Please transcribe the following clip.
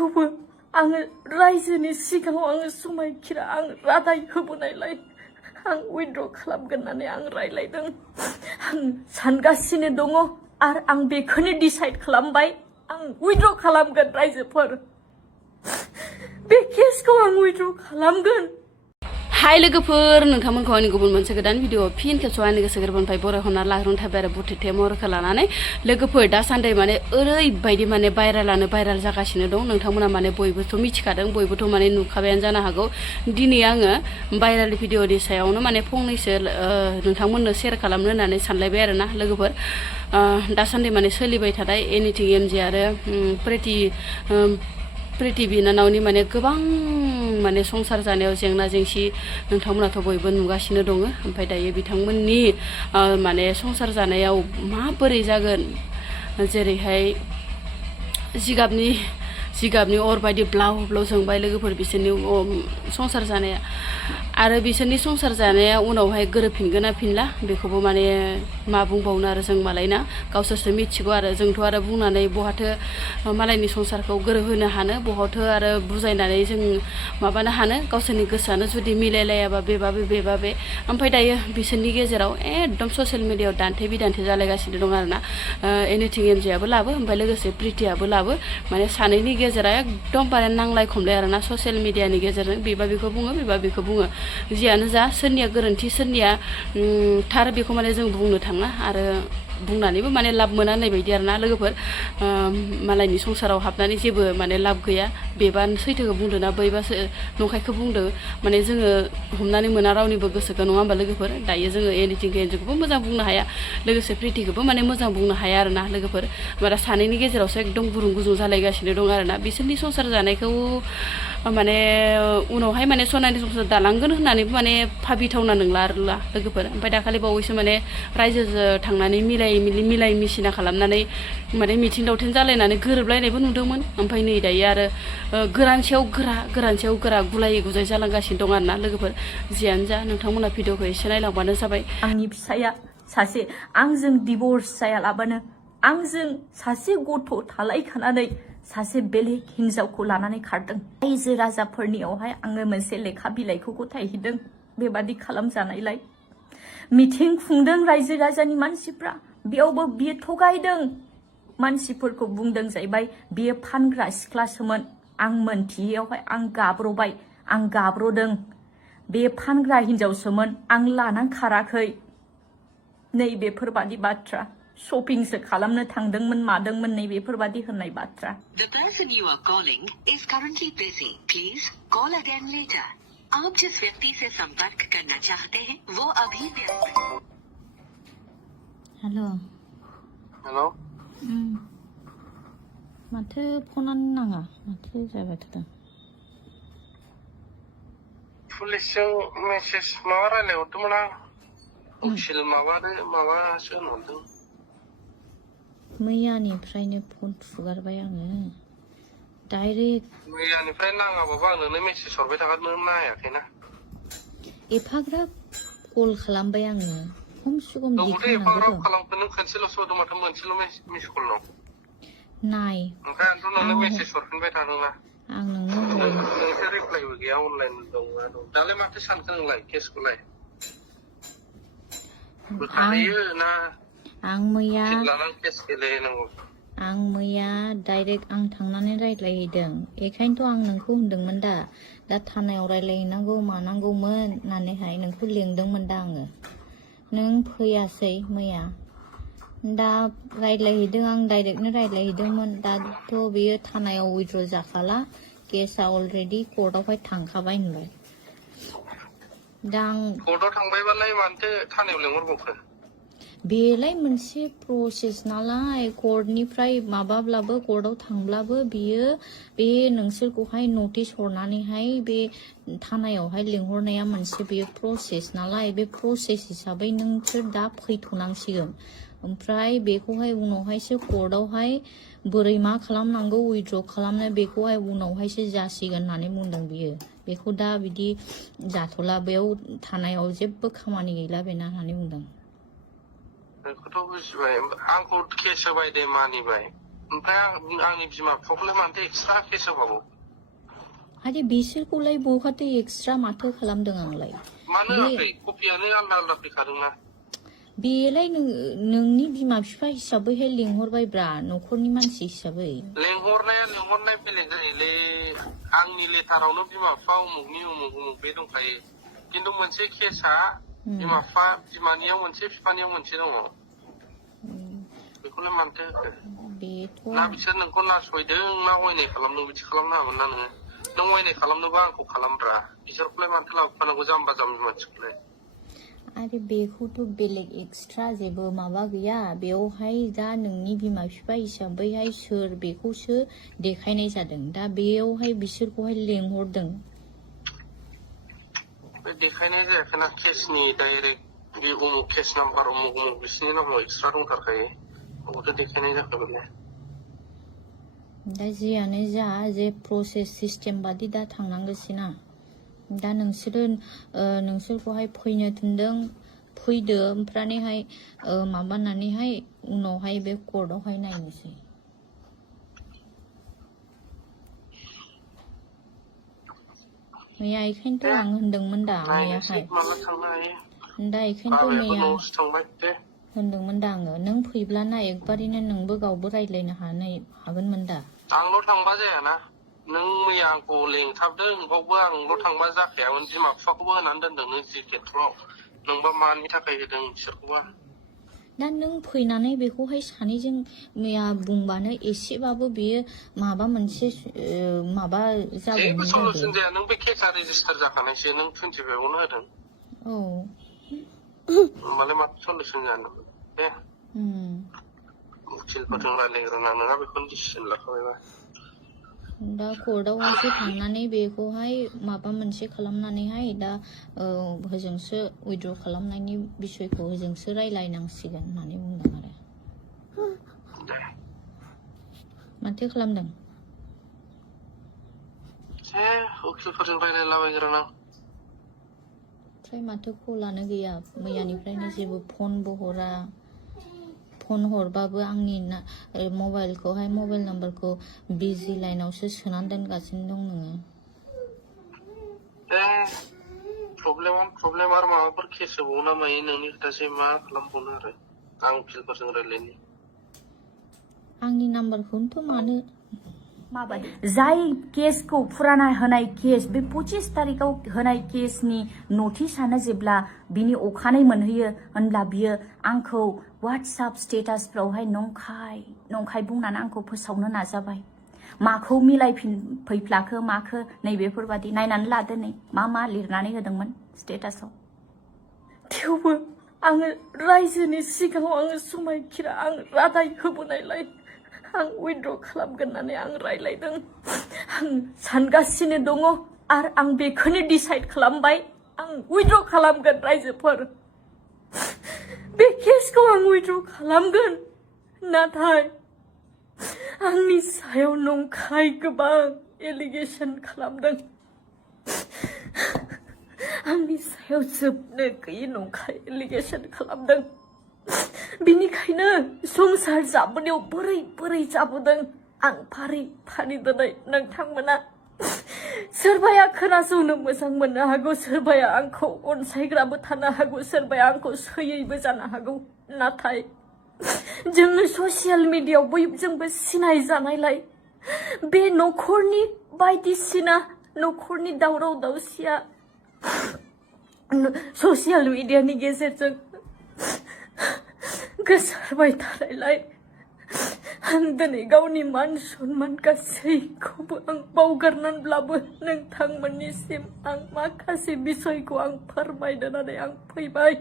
थेवबो आङो रायजोनि सिगाङाव आङो समायखिरा आं रादाय होबोनायलाय आं उइथड्र खालामगोन होननानै आं रायलायदों आं सानगासिनो दङ आरो आं बेखौनो डिसाइड खालामबाय आं उइथड्र खालामगोन रायजोफोर बे केसखौ आं उइथड्र खालामगोन हाय लोगोफोर नोंथांमोनखौ आंनि गुबुन मोनसे गोदान भिडिअ फिन खेबसेआव आंनि गोसो गोरबोनिफ्राय बरायहरना लाग्रोनो थाबाय आरो बुथेथे महरखौ लानानै लोगोफोर दासान्दि माने ओरैबायदि माने भाइराल जागासिनो दं नोंथांमोना माने बयबोथ' मिथिखादों बयबोथ' माने नुखाबायानो जानो हागौ दिनै आङो भाइराल भिडिअनि सायावनो माने फंनैसो नोंथांमोननो शेयार खालामनो होननानै सानलायबाय आरोना लोगोफोर दासान्दि माने सोलिबाय थानाय एनिथिं एमजे आरो प्रिति बिनानावनि माने गोबां माने संसार जानायाव जेंना जेंसि नोंथांमोनाथ' बयबो नुगासिनो दङ ओमफ्राय दायो बिथांमोननि माने संसार जानायाव माबोरै जागोन जेरैहाय जिगाबनि अर बायदि ब्लाव ब्लाव जोंबाय लोगोफोर बिसोरनि संसार जानाया आरो बिसोरनि संसार जानाया उनावहाय गोरोबफिनगोन ना फिनला बेखौबो माने मा बुंबावनो आरो जों मालायना गावसोरसो मिथिगौ आरो जोंथ' आरो बुंनानै बहाथो मालायनि संसारखौ गोरोबहोनो हानो बहाथो आरो बुजायनानै जों माबानो हानो गावसोरनि गोसोआनो जुदि मिलायलायाबा बेबा बे ओमफ्राय दायो बिसोरनि गेजेराव एकदम ससियेल मिडियायाव दान्थे बिदान्थे जालायगासिनो दं आरोना एनिथिं एमजेआबो लाबो ओमफ्राय लोगोसे प्रितियाबो लाबो माने सानैनि गेजेराव एकदम बारे नांलाय खमलाय आरोना ससियेल मिडियानि गेजेरजों बेबा बेखौ बुङो बेबा बेखौ बुङो जियानो जा सोरनिया गोरोन्थि सोरनिया थार बेखौ माने जों बुंनो थाङा आरो बुंनानैबो माने लाब मोना होननाय बायदि आरोना लोगोफोर मालायनि संसाराव हाबनानै जेबो माने लाब गैया बेबा सैथोखौ बुंदों ना बैबासो नंखायखौ बुंदों माने जोङो हमनानै मोना रावनिबो गोसोखौ नङा होमबा लोगोफोर दायो जोङो एनिथिं एमजेखौबो मोजां बुंनो हाया लोगोसे प्रितिखौबो माने मोजां बुंनो हाया आरोना लोगोफोर बारा सानैनि गेजेरावसो एकदम गुरुं गुजुं जालायगासिनो दं आरोना बिसोरनि संसार जानायखौ माने उनावहाय माने सनानि संसार दालांगोन होननानैबो माने भाबिथावना नंला आरो लोगोफोर ओमफ्राय दाखालि बावैसो माने रायजोजों थांनानै मिलाय मिसिना खालामनानै माने मिथिं दावथिं जालायनानै गोरोबलायनायबो नुदोंमोन ओमफ्राय नै दायो आरो गोरानसेयाव गोरा गुलाय गुजाय जालांगासिनो दं आरोना लोगोफोर जियानो जा नोंथांमोना भिडिअखौ एसे नायलांबानो जाबाय आंनि फिसाया सासे आंजों डिभर्स जायालाबानो आंजों सासे गथ' थालायखानानै सासे बेलेग हिन्जावखौ लानानै खारदों रायजो राजाफोरनियावहाय आङो मोनसे लेखा बिलाइखौ गथायहैदों बेबादि खालामजानायलाय मिथिं खुंदों रायजो राजानि मानसिफ्रा बेयावबो बियो थगायदों मानसिफोरखौ बुंदों जाहैबाय बियो फानग्रा सिख्लासोमोन आं मोनथियैयावहाय आं गाब्र'बाय आं गाब्र'दों बे फानग्रा हिन्जावसोमोन आं लानानै खाराखै नै बेफोरबादि बाथ्रा शपिंसो खालामनो थांदोंमोन मादोंमोन नै बेफोरबादि होननाय बाथ्रा The person you are calling is currently busy. Please call again later. आप जिस व्यक्ति से संपर्क करना चाहते हैं वो अभी व्यस्त है। हेलो हेलो माथो फनानो नाङा माथो जाबाय थादों पुलिसजों मेसेज माबा रायलायहरदोंमोन आं उखिल माबासो होनहरदों मैयानिफ्रायनो फन थुगारबाय आङो डाइरेक्ट मैयानिफ्राय नाङाबाबो आं नोंनो मेसेज हरबाय थागोन नों नायाखैना एफाग्राब कल खालामबाय आङो खमसे खम नोंखौथ' एफाग्राब खालामखो नों खनसेल'सो हरदों माथो मोनसेल' मिस कल दं नाय ओमफ्राय आंथ' नोंनो मेसेज हरफिनबाय थादोंना आं नोंनो नोंसो रिप्लाइबो गैया अनलाइन दं दालाय माथो सानखो नोंलाय केसखौलाय बोखारहैयो ना आं मैया लानानै केस गेलेनांगौ आं मैया डाइरेक्ट आं थांनानै रायज्लायहैदों बेखायनोथ' आं नोंखौ होनदोंमोन दा थानायाव रायज्लायहैनांगौ मानांगौमोन होननानैहाय नोंखौ लिंदोंमोन दा आङो नों फैयासै मैया दा रायज्लायहैदों आं डाइरेक्टनो रायज्लायहैदोंमोन दाथ' बेयो थानायाव उइथड्र जाखाला केसआ अलरेडि कर्टआवहाय थांखाबाय होनबाय दा आं कर्टआव थांबायबालाय मानोथो थानायाव लेंहरबावखो बेलाय मोनसे प्रसेस नालाय कर्टनिफ्राय माबाब्लाबो कर्टआव थांब्लाबो बियो बे नोंसोरखौहाय नटिस हरनानैहाय बे थानायावहाय लिंहरनाया मोनसे बेयो प्रसेस नालाय बे प्रसेस हिसाबै नोंसोर दा फैथ'नांसिगोन ओमफ्राय बेखौहाय उनावहायसो कर्टआवहाय बोरै मा खालामनांगौ उइथड्र खालामनाय बेखौहाय उनावहायसो जासिगोन होननानै बुंदों बियो बेखौ दा बिदि जाथ'ला बेयाव थानायाव जेबो खामानि गैला बेना होननानै बुंदों बेखौथ' बुजिबाय आंखौ केस होबाय दे मानिबाय ओमफ्राय आंनि बिमा बिफाखौलाय मानोथो एक्सट्रा केस होबावो आरे बिसोरखौलाय बहाथो एक्सट्रा माथो खालामदों आंलाय मानो होआखै कपियानो आलदा आलदा फैखादोंना बेलाय नोंनि बिमा बिफा हिसाबैहाय लिंहरबायब्रा न'खरनि मानसि हिसाबै लेंहरनाय बेलेग जायोलै आंनि लेटारावनो बिमा बिफा उमुगनि उमुग बे दंखायो खिन्थु मोनसे केसा बिमा बिफा बिमानियाव मोनसे बिफानियाव मोनसे दङ बेखौलाय मानोथो होखो ना बिसोर नोंखौ नासयदों ना अयनाय खालामदों बिदि खालामनो हागोन ना नोङो नों अयनाय खालामनोबा आंखौ खालामब्रा बिसोरखौलाय मानोथो लाबोफानांगौ जाम्बा जाम्बि मानसिखौलाय आरे बेखौथ' बेलेग एक्सट्रा जेबो माबा गैया बेयावहाय दा नोंनि बिमा बिफा हिसाबैहाय सोर बेखौसो देखायनाय जादों दा बेयावहाय बिसोरखौहाय लेंहरदों बे देखायनाय जायाखैना केसनि डाइरेक्ट बे उमुक केस नाम्बार उमुक बिसोरनि नामाव एक्सट्रा दंथारखायो बेखौथ' देखायनाय जाखागोन दा जियानो जा जे प्रसेस सिस्टेम बादि दा थांनांगोसैना दा नोंसोरखौहाय फैनो थिनदों फैदो ओमफ्रायहाय माबानानैहाय उनावहाय बे कर्टआवहाय नायनोसै मैया इखायनोथ' आं होनदोंमोन दा मैयाहाय दा इखायनोथ' मैया होनदोंमोन दा आङो नों फैब्लाना एकबारैनो नोंबो गावबो रायज्लायनो हागोनमोन दा आंल' थांबा जायाना नों मैया आंखौ लेंथाबदों बावबो आंल' थांबा जाखायामोन बिमा बिफाखौबो होनानै दोनदों नों जि खेथ्रआव नोंबा मानि थाखाय होदों बिसोरखौबा दा नों फैनानै बेखौहाय सानैजों मैया बुंबानो एसेबाबो बेयो माबा मोनसे माबा जागौमोन जेबो सलुसन जाया नों बे केसा रेजिस्टार जाखानायसो नों 25आवनो होदों औ होमबालाय माथो सलुसन जानो दे उकिलफोरजों रायज्लायग्रोना नोंहा बेखौनो डिसिसन लाखाबायबा दा कर्टआवहायसो थांनानै बेखौहाय माबा मोनसे खालामनानैहाय दा होजोंसो उइद्र' खालामनायनि बिसयखौ होजोंसो रायलायनांसिगोन होननानै बुंदों आरो माथो खालामदों उकिलफोरजों रायलायलाबायग्रोना ओमफ्राय माथो कलानो गैया मैयानिफ्रायनो जेबो फनबो हरा फन हरबाबो आंनि मबाइल नाम्बारखौ बिजि लाइनावसो सोनानै दोनगासिनो दं नोङो प्रब्लेम आरो माबाफोर केस होबावो ना मायो नोंनि खोथासै मा खालामबावनो आरो आं उकिलफोरजों रायलायनि आंनि नाम्बारखौनोथ' मानो माबायदि जाय केसखौ फुराना होनाय केस बे 25 तारिखाव होनाय केसनि नटिसानो जेब्ला बिनि अखानायै मोनहैयो होनब्ला बियो आंखौ WhatsApp स्टेटासफ्रावहाय नंखाय बुंनानै आंखौ फोसावनो नाजाबाय माखौ मिलायफैफ्लाखो माखो नैबेफोरबादि नायनानै लादो नै मा लिरनानै होदोंमोन स्टेटासाव थेवबो आङो रायजोनि सिगाङाव आङो समायखिरा आं रादाय होबोनायलाय आं उइद्र' खालामगोन होननानै आं रायलायदों आं सानगासिनो दङ आरो आं बेखौनो डिसाइड खालामबाय आं उइद्र' खालामगोन रायजोफोर बे केसखौ आं उइद्र' खालामगोन नाथाय आंनि सायाव नंखाय गोबां एलिगेसन खालामदों आंनि सायाव जोबनो गैयै नंखाय एलिगेसन खालामदों बिनिखायनो संसार जाबोनायाव बोरै जाबोदों आं फारि दिनै नोंथांमोना सोरबाया खोनासंनो मोजां मोननो हागौ सोरबाया आंखौ अनसायग्राबो थानो हागौ सोरबाया आंखौ सैयैबो जानो हागौ नाथाय जोङो ससियेल मिडियायाव बयजोंबो सिनाय जानायलाय बे न'खरनि बायदिसिना न'खरनि दावराव दावसिया ससियेल मिडियानि गेजेरजों गोसारबाय थानायलाय आं दिनै गावनि मान सन्मान गासैखौबो आं बावगारनानैब्लाबो नोंथांमोननिसिम आं माखासे बिसयखौ आं फोरमायनो होननानै आं फैबाय